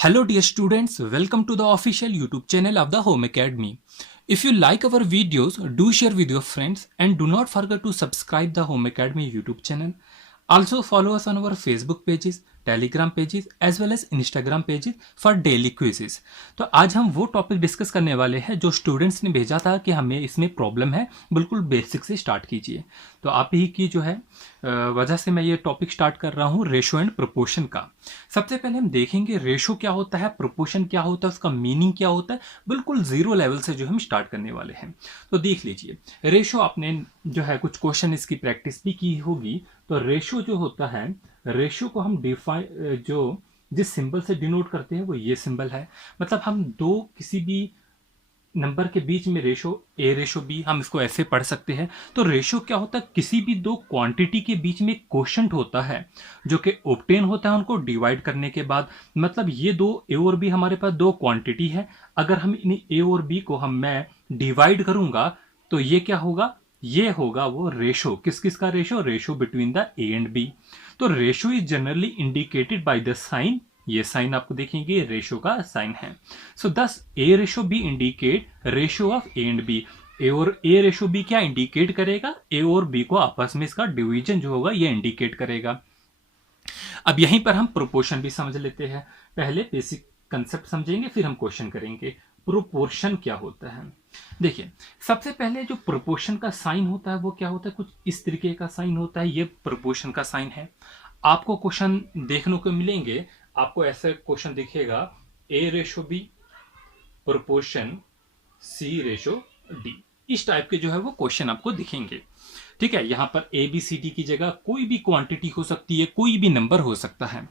Hello, dear students. Welcome to the official YouTube channel of the Home Academy. If you like our videos, do share with your friends and do not forget to subscribe the Home Academy YouTube channel. Also follow us on our Facebook pages, Telegram pages as well as Instagram pages for daily quizzes. तो आज हम वो topic discuss करने वाले हैं जो students ने भेजा था कि हमें इसमें प्रॉब्लम है, बिल्कुल बेसिक से स्टार्ट कीजिए। तो आप ही की जो है वजह से मैं ये टॉपिक स्टार्ट कर रहा हूँ रेशो एंड प्रोपोर्शन का। सबसे पहले हम देखेंगे रेशो क्या होता है, प्रोपोर्शन क्या होता है, उसका मीनिंग क्या होता है। बिल्कुल जीरो लेवल से जो हम स्टार्ट करने वाले हैं। तो देख लीजिए, रेशो आपने जो है कुछ क्वेश्चन इसकी प्रैक्टिस भी की होगी। तो रेशो जो होता है, रेशो को हम डिफाइन जो जिस सिंबल से डिनोट करते हैं वो ये सिंबल है। मतलब हम दो किसी भी नंबर के बीच में रेशो ए रेशो बी, हम इसको ऐसे पढ़ सकते हैं। तो रेशो क्या होता है, किसी भी दो क्वांटिटी के बीच में कोशंट होता है जो कि ऑब्टेन होता है उनको डिवाइड करने के बाद। मतलब ये दो ए और बी, हमारे पास दो क्वांटिटी है। अगर हम इन ए और बी को मैं डिवाइड करूंगा तो ये क्या होगा, ये होगा वो रेशो। किस किस का ratio, ratio between the A and B. तो ratio is generally indicated by the sign. ये साइन आपको देखेंगे रेशो का साइन है। So this A ratio B indicate ratio of A and B. A और ए रेशो बी क्या indicate करेगा, A और बी को आपस में इसका डिवीजन जो होगा ये इंडिकेट करेगा। अब यहीं पर हम प्रोपोर्शन भी समझ लेते हैं। पहले बेसिक कंसेप्ट समझेंगे फिर हम क्वेश्चन करेंगे। प्रोपोर्शन क्या होता है, देखिए सबसे पहले जो प्रोपोर्शन का साइन होता है वो क्या होता है, कुछ इस तरीके का साइन होता है। ये प्रोपोर्शन का साइन है। आपको क्वेश्चन देखने को मिलेंगे, आपको ऐसा क्वेश्चन दिखेगा ए रेशो बी प्रोपोर्शन सी रेशो डी। इस टाइप के जो है वो क्वेश्चन आपको दिखेंगे। ठीक है, यहां पर ए बी सी डी की जगह कोई भी क्वांटिटी हो सकती है, कोई भी नंबर हो सकता है।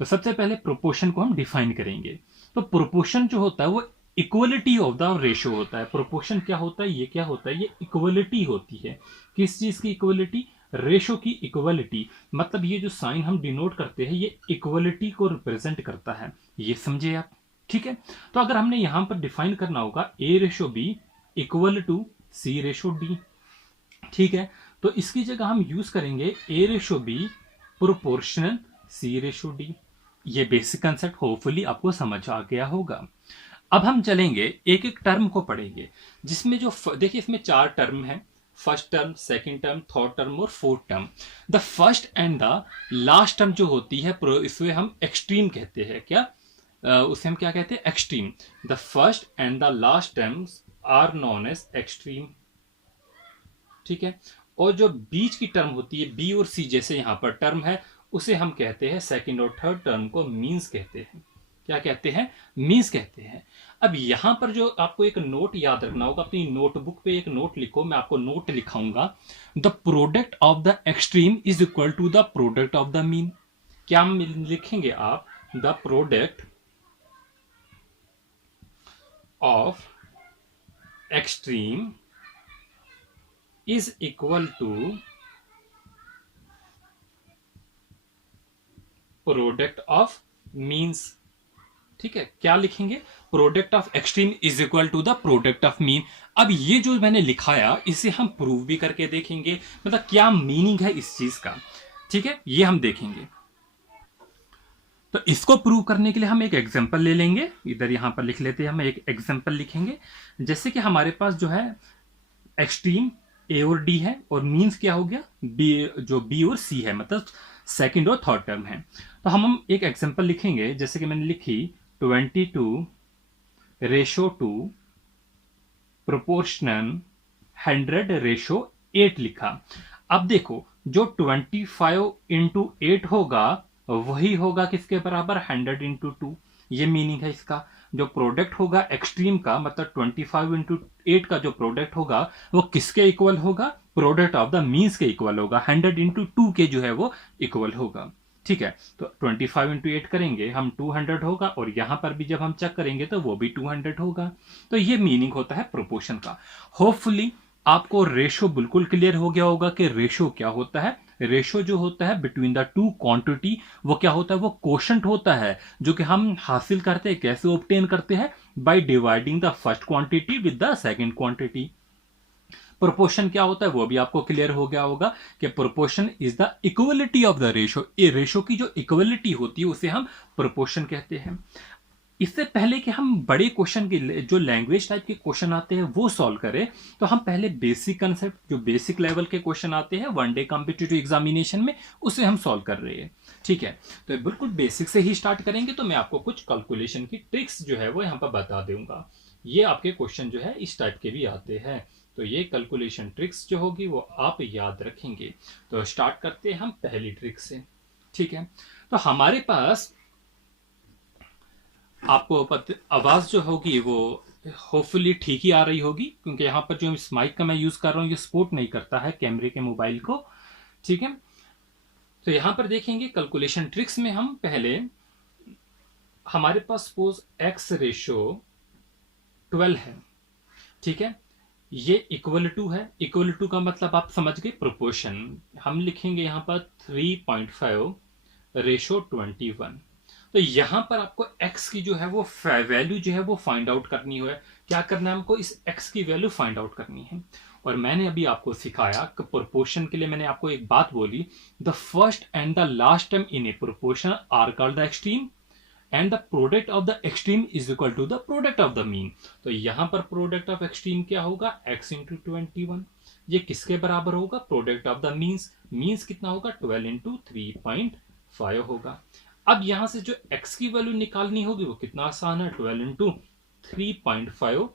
तो सबसे पहले प्रोपोर्शन को हम डिफाइन करेंगे। तो प्रोपोर्शन जो होता है वो इक्वलिटी ऑफ द रेशो होता है। प्रोपोर्शन क्या होता है, ये क्या होता है, ये इक्वलिटी होती है। किस चीज की इक्वलिटी, रेशो की इक्वलिटी। मतलब ये जो साइन हम डिनोट करते हैं ये इक्वलिटी को रिप्रेजेंट करता है, ये समझे आप। ठीक है, तो अगर हमने यहां पर डिफाइन करना होगा A ratio B equal to C ratio D. ठीक है, तो इसकी जगह हम यूज करेंगे A ratio B proportional C ratio D. ये बेसिक कंसेप्ट होपफुली आपको समझ आ गया होगा। अब हम चलेंगे एक एक टर्म को पढ़ेंगे, जिसमें जो देखिए इसमें चार टर्म है, first term, second term, third term और fourth term. The first and the last term जो होती है इसे हम एक्सट्रीम कहते हैं। क्या उसे हम क्या कहते हैं, extreme. The first and the last terms are known as extreme. ठीक है, और जो बीच की टर्म होती है बी और सी, जैसे यहां पर टर्म है, उसे हम कहते हैं सेकंड और थर्ड टर्म को मींस कहते हैं। क्या कहते हैं, मींस कहते हैं। अब यहां पर जो आपको एक नोट याद रखना होगा, अपनी नोटबुक पे एक नोट लिखो, मैं आपको नोट लिखाऊंगा। The product of the extreme is equal to the product of the mean. क्या लिखेंगे आप, the product of extreme is equal to product of means. ठीक है, क्या लिखेंगे, product of extreme is equal to the product of mean. अब ये जो मैंने लिखाया इसे हम प्रूव भी करके देखेंगे, मतलब क्या मीनिंग है इस चीज का। ठीक है, ये हम देखेंगे। तो इसको प्रूव करने के लिए हम एक एग्जांपल ले लेंगे। इधर यहां पर लिख लेते हैं, हम एक एग्जांपल लिखेंगे। जैसे कि हमारे पास जो है एक्सट्रीम ए और डी है और मीन्स क्या हो गया, बी, जो बी और सी है, मतलब सेकंड और थर्ड टर्म है। तो हम एक एग्जांपल लिखेंगे, जैसे कि मैंने लिखी 22 रेशो टू प्रोपोर्शनल 100 रेशो 8 लिखा। अब देखो जो 25 इंटू 8 होगा वही होगा किसके बराबर, 100 इंटू 2। ये मीनिंग है इसका। जो प्रोडक्ट होगा एक्सट्रीम का, मतलब 25 इंटू 8 का जो प्रोडक्ट होगा वो किसके इक्वल होगा, प्रोडक्ट ऑफ द मीन्स के इक्वल होगा। 100 इंटू 2 के जो है वो इक्वल होगा। ठीक है, तो 25 इंटू 8 करेंगे हम 200 होगा, और यहां पर भी जब हम चेक करेंगे तो वो भी 200 होगा। तो ये मीनिंग होता है प्रोपोर्शन का। होपफुली आपको रेशो बिल्कुल क्लियर हो गया होगा कि रेशो क्या होता है। रेशो जो होता है बिटवीन द टू क्वांटिटी, वो क्या होता है, वो कोशंट होता है जो कि हम हासिल करते हैं। कैसे ऑब्टेन करते हैं, by dividing the first quantity with the second quantity. Proportion क्या होता है वो भी आपको क्लियर हो गया होगा कि proportion is the equality of the ratio. ये रेशो की जो इक्वलिटी होती है उसे हम प्रोपोर्शन कहते हैं। इससे पहले कि हम बड़े क्वेश्चन के जो लैंग्वेज टाइप के क्वेश्चन आते हैं वो सॉल्व करें, तो हम पहले बेसिक कंसेप्ट जो बेसिक लेवल के क्वेश्चन आते हैं वनडे कॉम्पिटिटिव एग्जामिनेशन में, उसे हम सॉल्व कर रहे हैं। ठीक है, तो बिल्कुल बेसिक से ही स्टार्ट करेंगे। तो मैं आपको कुछ कैलकुलेशन की ट्रिक्स जो है वो यहाँ पर बता दूंगा। ये आपके क्वेश्चन जो है इस टाइप के भी आते हैं, तो ये कैलकुलेशन ट्रिक्स जो होगी वो आप याद रखेंगे। तो स्टार्ट करते हैं हम पहली ट्रिक से। ठीक है, तो हमारे पास आपको आवाज जो होगी वो होपफुली ठीक ही आ रही होगी, क्योंकि यहाँ पर जो इस माइक का मैं यूज कर रहा हूँ ये सपोर्ट नहीं करता है कैमरे के मोबाइल को। ठीक है, तो यहाँ पर देखेंगे कैलकुलेशन ट्रिक्स में हम पहले हमारे पास सपोज एक्स रेशो 12 है। ठीक है, ये इक्वल टू है। इक्वल टू का मतलब आप समझ गए, प्रोपोर्शन। हम लिखेंगे यहाँ पर 3.5 रेशो 21। तो यहां पर आपको x की जो है वो वैल्यू जो है वो फाइंड आउट करनी है। क्या करना है हमको, इस x की वैल्यू फाइंड आउट करनी है। और मैंने अभी आपको सिखाया कि प्रोपोर्शन के लिए मैंने आपको एक बात बोली, the first and the last term in a proportion are called the extreme and the product of the extreme is equal to the product of the mean. तो यहां पर प्रोडक्ट ऑफ एक्सट्रीम क्या होगा, x इंटू 21। ये किसके बराबर होगा, product of the means. Means कितना होगा, 12 इंटू 3.5 होगा। अब यहां से जो x की वैल्यू निकालनी होगी वो कितना आसान है, 12 इंटू 3.5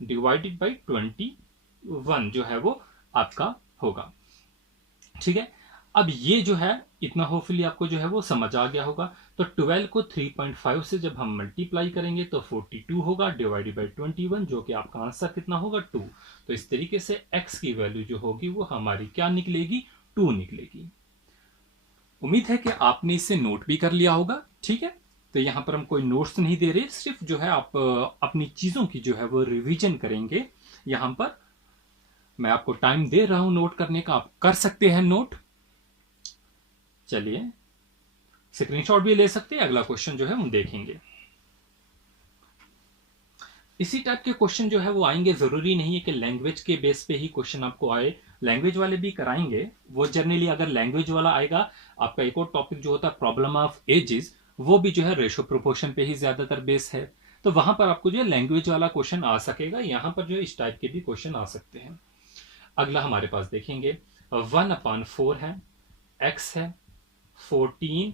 डिवाइडेड बाई 21 जो है वो आपका होगा। ठीक है, अब ये जो है इतना होपफुली आपको जो है वो समझ आ गया होगा। तो 12 को 3.5 से जब हम मल्टीप्लाई करेंगे तो 42 होगा डिवाइडेड बाई 21, जो कि आपका आंसर कितना होगा, 2। तो इस तरीके से x की वैल्यू जो होगी वो हमारी क्या निकलेगी, 2 निकलेगी। उम्मीद है कि आपने इसे नोट भी कर लिया होगा। ठीक है, तो यहां पर हम कोई नोट्स नहीं दे रहे, सिर्फ जो है आप अपनी चीजों की जो है वो रिवीजन करेंगे। यहां पर मैं आपको टाइम दे रहा हूं नोट करने का, आप कर सकते हैं नोट। चलिए, स्क्रीनशॉट भी ले सकते हैं। अगला क्वेश्चन जो है हम देखेंगे। इसी टाइप के क्वेश्चन जो है वो आएंगे। जरूरी नहीं है कि लैंग्वेज के बेस पे ही क्वेश्चन आपको आए, लैंग्वेज वाले भी कराएंगे। वो जनरली अगर लैंग्वेज वाला आएगा, आपका एक और टॉपिक जो होता है प्रॉब्लम ऑफ एजेस, वो भी जो है रेशो प्रोपोर्शन पे ही ज्यादातर बेस है। तो वहां पर आपको जो है लैंग्वेज वाला क्वेश्चन आ सकेगा। यहां पर जो है इस टाइप के भी क्वेश्चन आ सकते हैं। अगला हमारे पास देखेंगे 1/4 है, x है, 14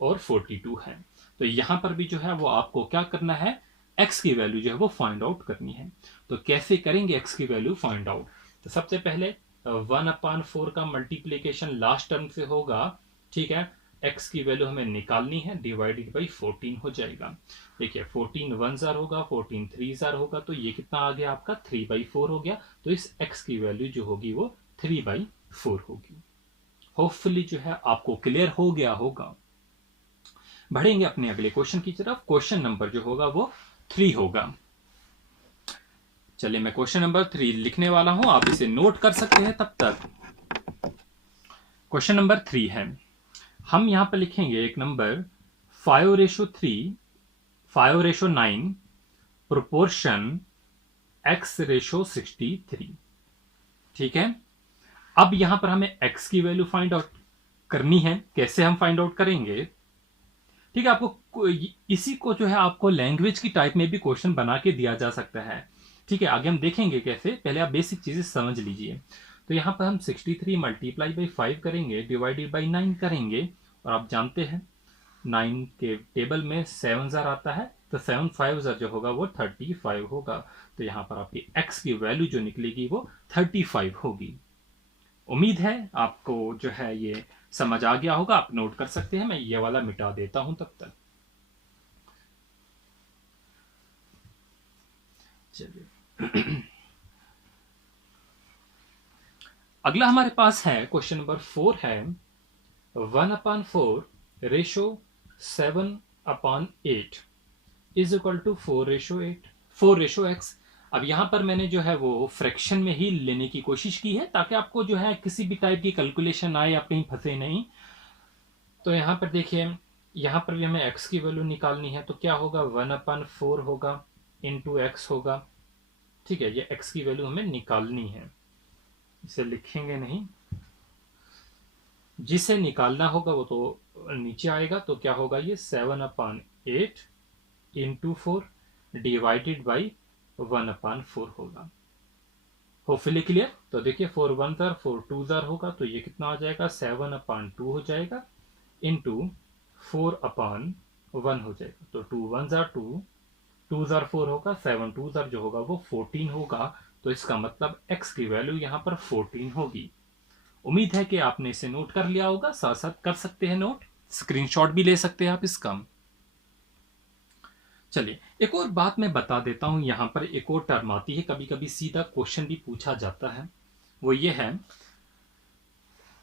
और 42 है। तो यहां पर भी जो है वो आपको क्या करना है, x की वैल्यू जो है वो फाइंड आउट करनी है। तो कैसे करेंगे x की वैल्यू फाइंड आउट, तो सबसे पहले 1/4 का मल्टीप्लीकेशन लास्ट टर्म से होगा। ठीक है, x की वैल्यू हमें निकालनी है, डिवाइडेड बाई 14 हो जाएगा। देखिए 14 1 जार होगा, 14 3 जार होगा, तो ये कितना आ गया आपका, 3/4 हो गया। तो इस x की वैल्यू जो होगी वो 3/4 होगी। होपफुली जो है आपको क्लियर हो गया होगा। बढ़ेंगे अपने अगले क्वेश्चन की तरफ। क्वेश्चन नंबर जो होगा वो 3 होगा। चलिए, मैं क्वेश्चन नंबर 3 लिखने वाला हूं, आप इसे नोट कर सकते हैं तब तक। क्वेश्चन नंबर 3 है, हम यहां पर लिखेंगे एक नंबर 5/3, 5/9 प्रोपोर्शन x/63। ठीक है, अब यहां पर हमें x की वैल्यू फाइंड आउट करनी है। कैसे हम फाइंड आउट करेंगे, ठीक है, आपको इसी को जो है आपको लैंग्वेज की टाइप में भी क्वेश्चन बना के दिया जा सकता है। ठीक है, आगे हम देखेंगे कैसे, पहले आप बेसिक चीजें समझ लीजिए। तो यहां पर हम 63 मल्टीप्लाई बाई 5 करेंगे, डिवाइडेड बाई 9 करेंगे। और आप जानते हैं 9 के टेबल में 7 जार आता है, तो 7 5 जार जो होगा वो 35 होगा। तो यहां पर आपकी x की वैल्यू जो निकलेगी वो 35 होगी। उम्मीद है आपको जो है ये समझ आ गया होगा। आप नोट कर सकते हैं, मैं ये वाला मिटा देता हूं तब तक। चलिए अगला हमारे पास है क्वेश्चन नंबर 4 है 1/4 ratio 7/8 is equal to 4/8, 4/x। अब यहां पर मैंने जो है वो फ्रैक्शन में ही लेने की कोशिश की है, ताकि आपको जो है किसी भी टाइप की कैलकुलेशन आए, आप कहीं फंसे नहीं। तो यहां पर देखिए, यहां पर भी हमें x की वैल्यू निकालनी है। तो क्या होगा, 1/4 होगा इंटू एक्स होगा। ठीक है, ये x की वैल्यू हमें निकालनी है, इसे लिखेंगे नहीं, जिसे निकालना होगा वो तो नीचे आएगा। तो क्या होगा, ये 7/8 इंटू 4 डिवाइडेड बाई 1/4 होगा। Hopefully clear. तो देखिए 4 1 4 2 होगा, तो ये कितना आ जाएगा, 7/2 हो जाएगा इंटू 4/1 हो जाएगा। तो 2 1 2 2 4 होगा, 7 2 जो होगा वो 14 होगा। तो इसका मतलब x की वैल्यू यहाँ पर 14 होगी। उम्मीद है कि आपने इसे नोट कर लिया होगा, साथ साथ कर सकते हैं नोट, स्क्रीनशॉट भी ले सकते हैं आप इसका। चलिए एक और बात मैं बता देता हूं, यहां पर एक और टर्म आती है, कभी कभी सीधा क्वेश्चन भी पूछा जाता है। वो ये है,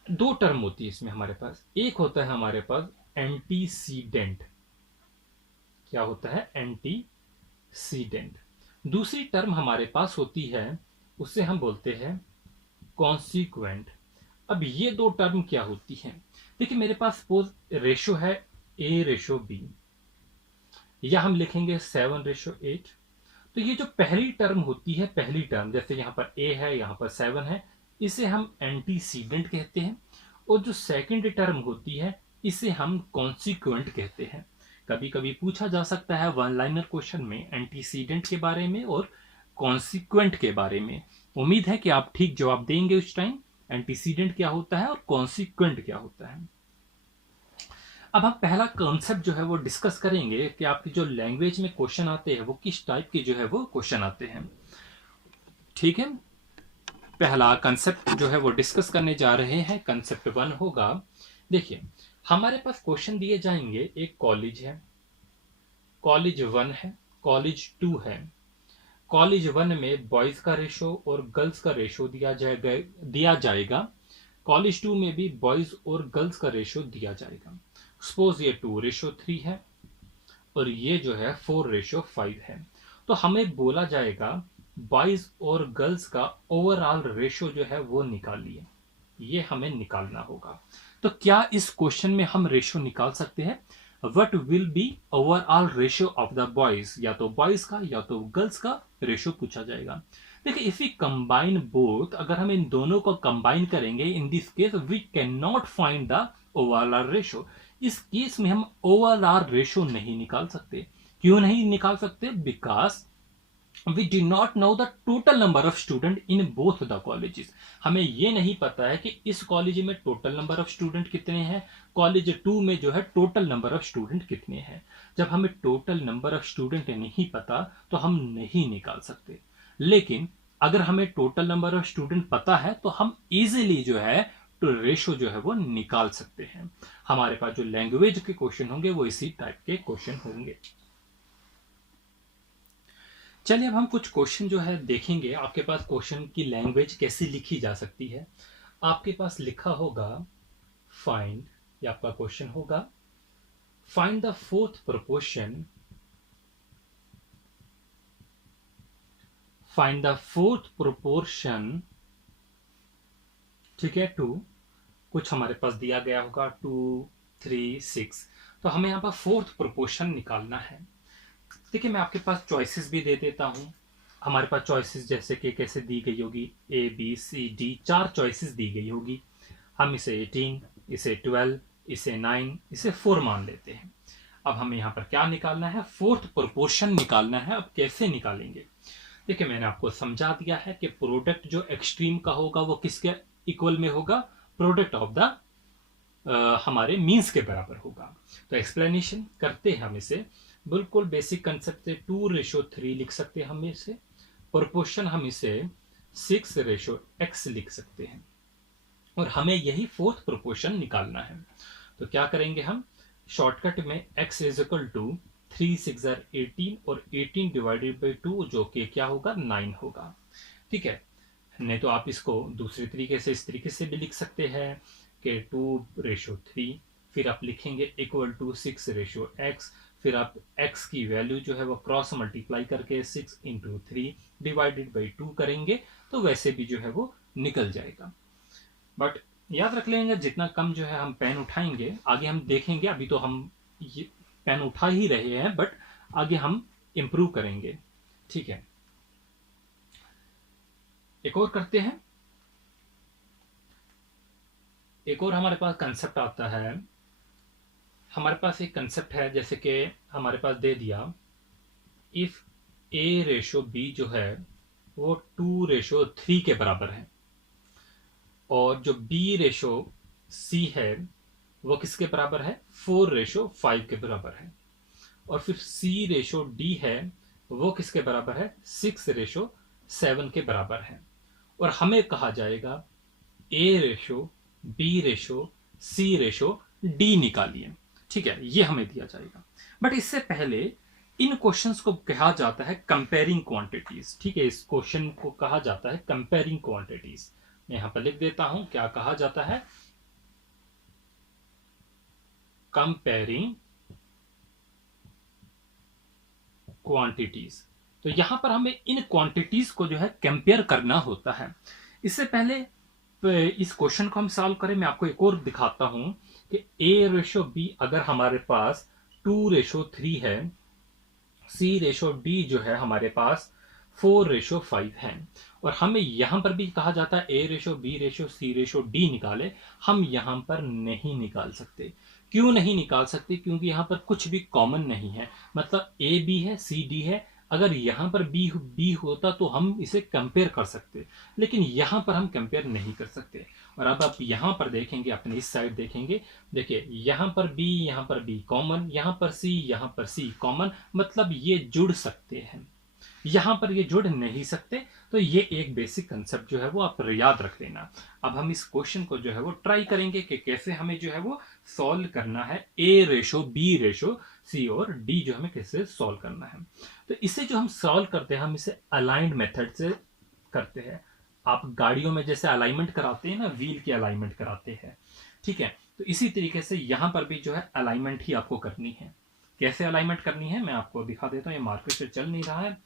दो टर्म होती है इसमें हमारे पास। एक होता है हमारे पास एंटीसीडेंट। क्या होता है, एंटीसीडेंट। दूसरी टर्म हमारे पास होती है, उसे हम बोलते हैं कॉन्सिक्वेंट। अब ये दो टर्म क्या होती हैं, देखिए मेरे पास सपोज रेशो है A/B, या हम लिखेंगे 7/8। तो ये जो पहली टर्म होती है, पहली टर्म जैसे यहां पर A है, यहां पर 7 है, इसे हम एंटीसीडेंट कहते हैं। और जो सेकंड टर्म होती है, इसे हम कॉन्सिक्वेंट कहते हैं। कभी कभी पूछा जा सकता है वन लाइनर क्वेश्चन में एंटीसीडेंट के बारे में और कॉन्सिक्वेंट के बारे में। उम्मीद है कि आप ठीक जवाब देंगे उस टाइम, एंटीसीडेंट क्या होता है और कॉन्सिक्वेंट क्या होता है। अब हम पहला कॉन्सेप्ट जो है वो डिस्कस करेंगे कि आपकी जो लैंग्वेज में क्वेश्चन आते हैं वो किस टाइप के जो है वो क्वेश्चन आते हैं। ठीक है, पहला कंसेप्ट जो है वो डिस्कस करने जा रहे हैं, कंसेप्ट 1 होगा। देखिए हमारे पास क्वेश्चन दिए जाएंगे, एक कॉलेज है, कॉलेज 1 है, कॉलेज 2 है। कॉलेज 1 में बॉयज का रेशो और गर्ल्स का रेशो दिया जाएगा। कॉलेज 2 में भी बॉयज और गर्ल्स का रेशो दिया जाएगा। सपोज ये 2/3 है और ये जो है 4/5 है। तो हमें बोला जाएगा बॉयज और गर्ल्स का ओवरऑल रेशो जो है वो निकालिए, ये हमें निकालना होगा। तो क्या इस क्वेश्चन में हम रेशो निकाल सकते हैं, what will be overall ratio of the boys, या तो बॉयज का या तो गर्ल्स का रेशियो पूछा जाएगा। देखिए इफ वी कंबाइन बोथ, अगर हम इन दोनों को कंबाइन करेंगे, in this case we can not find the overall ratio. इस केस में हम ओवरऑल रेशियो नहीं निकाल सकते। क्यों नहीं निकाल सकते, because we do not know the total number of student in both the colleges। हमें ये नहीं पता है कि इस कॉलेज में टोटल नंबर ऑफ स्टूडेंट कितने हैं, कॉलेज 2 में जो है टोटल नंबर ऑफ स्टूडेंट कितने हैं। जब हमें टोटल नंबर ऑफ स्टूडेंट नहीं पता तो हम नहीं निकाल सकते। लेकिन अगर हमें टोटल नंबर ऑफ स्टूडेंट पता है तो हम इजीली जो है तो रेशो जो है वो निकाल सकते हैं। हमारे पास जो लैंग्वेज के क्वेश्चन होंगे वो इसी टाइप के क्वेश्चन होंगे। चलिए अब हम कुछ क्वेश्चन जो है देखेंगे, आपके पास क्वेश्चन की लैंग्वेज कैसे लिखी जा सकती है। आपके पास लिखा होगा फाइंड, या आपका क्वेश्चन होगा find the fourth proportion, find the fourth proportion, ठीक है, टू, कुछ हमारे पास दिया गया होगा 2 3 6। तो हमें यहां पर फोर्थ प्रोपोर्शन निकालना है। देखिए मैं आपके पास चॉइसेस भी दे देता हूं। हमारे पास चॉइसेस जैसे कि कैसे दी गई होगी, A B C D, 4 choices दी गई होगी। हम इसे 18, इसे 12, इसे 9, इसे 4 मान लेते हैं। अब हमें यहाँ पर क्या निकालना है, फोर्थ प्रोपोर्शन निकालना है। अब कैसे निकालेंगे, देखिए मैंने आपको समझा दिया है कि प्रोडक्ट जो एक्सट्रीम का होगा वो किसके इक्वल में होगा, प्रोडक्ट ऑफ द हमारे मीन्स के बराबर होगा। तो एक्सप्लेनेशन करते हैं हम इसे, बिल्कुल बेसिक कंसेप्ट से 2/3 लिख सकते हैं हम इसे। प्रोपोर्शन हम इसे 6/x लिख सकते हैं, और हमें यही फोर्थ प्रोपोर्शन निकालना है। तो क्या करेंगे हम, शॉर्टकट में x इज इक्वल टू 3 6 18 और 18 डिवाइडेड बाई 2 जो कि क्या होगा 9 होगा। ठीक है, नहीं तो आप इसको दूसरे तरीके से इस तरीके से भी लिख सकते हैं कि 2/3, फिर आप लिखेंगे इक्वल टू 6/x, फिर आप x की वैल्यू जो है वो क्रॉस मल्टीप्लाई करके 6 इंटू 3 डिवाइडेड बाई 2 करेंगे, तो वैसे भी जो है वो निकल जाएगा। बट याद रख लेंगे जितना कम जो है हम पेन उठाएंगे, आगे हम देखेंगे, अभी तो हम ये पेन उठा ही रहे हैं बट आगे हम इम्प्रूव करेंगे। ठीक है, एक और करते हैं। एक और हमारे पास कंसेप्ट आता है। हमारे पास एक कंसेप्ट है, जैसे कि हमारे पास दे दिया इफ ए रेशो बी जो है वो 2:3 के बराबर है, और जो बी रेशो सी है वो किसके बराबर है, 4:5 के बराबर है, और फिर सी रेशो डी है वो किसके बराबर है, 6:7 के बराबर है। और हमें कहा जाएगा ए रेशो बी रेशो सी रेशो डी निकालिए। ठीक है, ये हमें दिया जाएगा। बट इससे पहले इन क्वेश्चंस को कहा जाता है कंपेयरिंग क्वांटिटीज। ठीक है, इस क्वेश्चन को कहा जाता है कंपेयरिंग क्वांटिटीज। मैं यहां पर लिख देता हूं क्या कहा जाता है, कंपेयरिंग क्वांटिटीज। तो यहां पर हमें इन क्वांटिटीज को जो है कंपेयर करना होता है। इससे पहले इस क्वेश्चन को हम सॉल्व करें, मैं आपको एक और दिखाता हूं कि ए रेशो बी अगर हमारे पास 2:3 है, सी रेशो डी जो है हमारे पास 4:5 है, और हमें यहां पर भी कहा जाता है ए रेशो बी रेशो सी रेशो डी निकाले। हम यहां पर नहीं निकाल सकते। क्यों नहीं निकाल सकते, क्योंकि यहां पर कुछ भी कॉमन नहीं है। मतलब ए बी है, सी डी है, अगर यहां पर बी बी होता तो हम इसे कंपेयर कर सकते, लेकिन यहां पर हम कंपेयर नहीं कर सकते। और अब आप यहां पर देखेंगे, अपने इस साइड देखेंगे, देखिए यहां पर बी कॉमन, यहां पर सी कॉमन, मतलब ये जुड़ सकते हैं। यहां पर ये जुड़ नहीं सकते। तो ये एक बेसिक कंसेप्ट जो है वो आप याद रख लेना। अब हम इस क्वेश्चन को जो है वो ट्राई करेंगे कि कैसे हमें जो है वो सॉल्व करना है ए रेशो बी रेशो सी और डी जो हमें कैसे सॉल्व करना है। तो इसे जो हम सॉल्व करते हैं, हम इसे अलाइंड मेथड से करते हैं। आप गाड़ियों में जैसे अलाइनमेंट कराते हैं ना, व्हील की अलाइनमेंट कराते हैं, ठीक है, तो इसी तरीके से यहां पर भी जो है अलाइनमेंट ही आपको करनी है। कैसे अलाइनमेंट करनी है मैं आपको दिखा देता हूं। ये मार्कर से चल नहीं रहा है।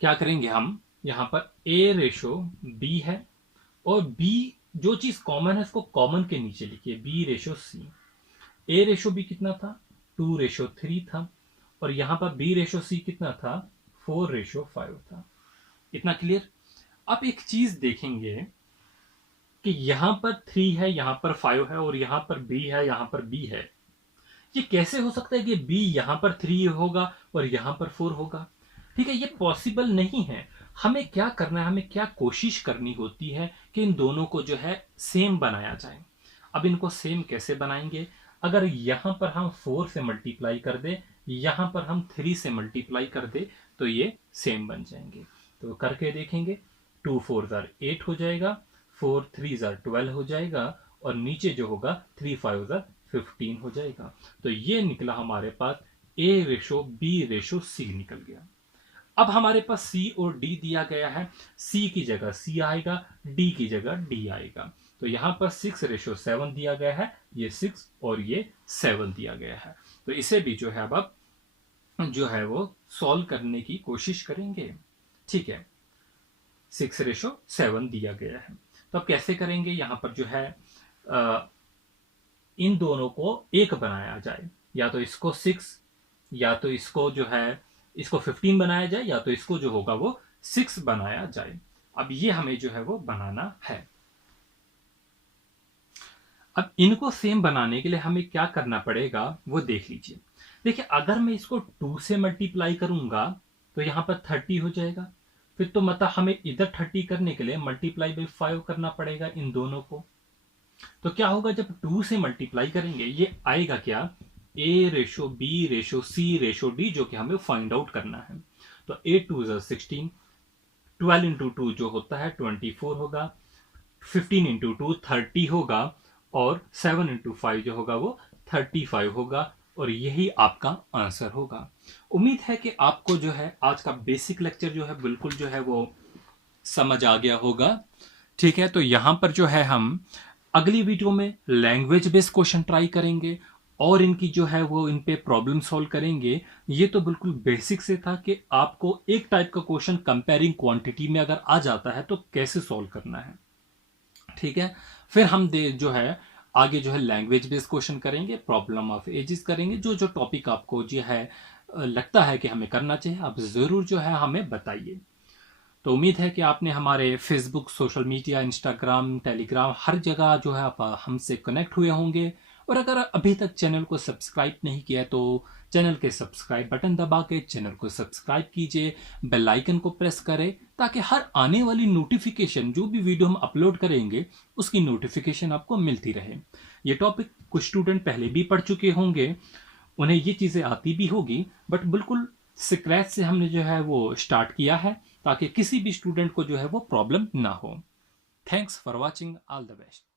क्या करेंगे हम, यहां पर ए रेशो बी है, और बी जो चीज कॉमन है उसको कॉमन के नीचे लिखिए, बी रेशो सी। ए रेशो बी कितना था, 2:3 था, और यहां पर बी रेशो सी कितना था, 4:5 था। इतना क्लियर। अब एक चीज देखेंगे कि यहां पर 3 है, यहां पर 5 है, और यहां पर बी है, यहां पर बी है। ये कैसे हो सकता है कि बी यहां पर 3 होगा और यहां पर 4 होगा। ठीक है, ये पॉसिबल नहीं है। हमें क्या करना है, हमें क्या कोशिश करनी होती है कि इन दोनों को जो है सेम बनाया जाए। अब इनको सेम कैसे बनाएंगे, अगर यहां पर हम 4 से मल्टीप्लाई कर दे, यहां पर हम 3 से मल्टीप्लाई कर दे, तो ये सेम बन जाएंगे। तो करके देखेंगे, 2 4 जार 8 हो जाएगा, 4 3 जार 12 हो जाएगा, और नीचे जो होगा 3 5 जार 15 हो जाएगा। तो ये निकला हमारे पास ए रेशो बी रेशो सी निकल गया। अब हमारे पास सी और डी दिया गया है, सी की जगह सी आएगा, डी की जगह डी आएगा। तो यहां पर 6:7 दिया गया है, ये 6 और ये 7 दिया गया है। तो इसे भी जो है अब जो है वो सॉल्व करने की कोशिश करेंगे। ठीक है, 6:7 दिया गया है। तो अब कैसे करेंगे, यहां पर जो है इन दोनों को एक बनाया जाए, या तो इसको 6, या तो इसको जो है इसको 15 बनाया जाए, या तो इसको जो होगा वो 6 बनाया जाए। अब ये हमें जो है वो बनाना है। अब इनको सेम बनाने के लिए हमें क्या करना पड़ेगा वो देख लीजिए। देखिए, अगर मैं इसको 2 से मल्टीप्लाई करूंगा तो यहां पर 30 हो जाएगा। फिर तो मतलब हमें इधर 30 करने के लिए मल्टीप्लाई बाई 5 करना पड़ेगा इन दोनों को। तो क्या होगा, जब 2 से मल्टीप्लाई करेंगे ये आएगा क्या, ए रेशो बी रेशो सी रेशो डी, जो कि हमें फाइंड आउट करना है। तो 8 2 16, 12 इंटू 2 जो होता है 24 होगा, 15 इंटू 2 30 होगा, और 7 इंटू 5 जो होगा वो 35 होगा, और यही आपका आंसर होगा। उम्मीद है कि आपको जो है आज का बेसिक लेक्चर जो है बिल्कुल जो है वो समझ आ गया होगा। ठीक है, तो यहां पर जो है हम अगली वीडियो में लैंग्वेज बेस्ड क्वेश्चन ट्राई करेंगे, और इनकी जो है वो इन पे प्रॉब्लम सॉल्व करेंगे। ये तो बिल्कुल बेसिक से था कि आपको एक टाइप का क्वेश्चन कंपेयरिंग क्वांटिटी में अगर आ जाता है तो कैसे सॉल्व करना है। ठीक है, फिर हम जो है आगे जो है लैंग्वेज बेस्ड क्वेश्चन करेंगे, प्रॉब्लम ऑफ एजेस करेंगे। जो जो टॉपिक आपको जो है लगता है कि हमें करना चाहिए, आप जरूर जो है हमें बताइए। तो उम्मीद है कि आपने हमारे Facebook, social media, Instagram, Telegram हर जगह जो है आप हमसे कनेक्ट हुए होंगे। और अगर अभी तक चैनल को सब्सक्राइब नहीं किया है तो चैनल के सब्सक्राइब बटन दबा के चैनल को सब्सक्राइब कीजिए, बेल आइकन को प्रेस करें ताकि हर आने वाली नोटिफिकेशन, जो भी वीडियो हम अपलोड करेंगे उसकी नोटिफिकेशन आपको मिलती रहे। ये टॉपिक कुछ स्टूडेंट पहले भी पढ़ चुके होंगे, उन्हें ये चीज़ें आती भी होगी, बट बिल्कुल स्क्रैच से हमने जो है वो स्टार्ट किया है ताकि किसी भी स्टूडेंट को जो है वो प्रॉब्लम ना हो। Thanks for watching, all the best.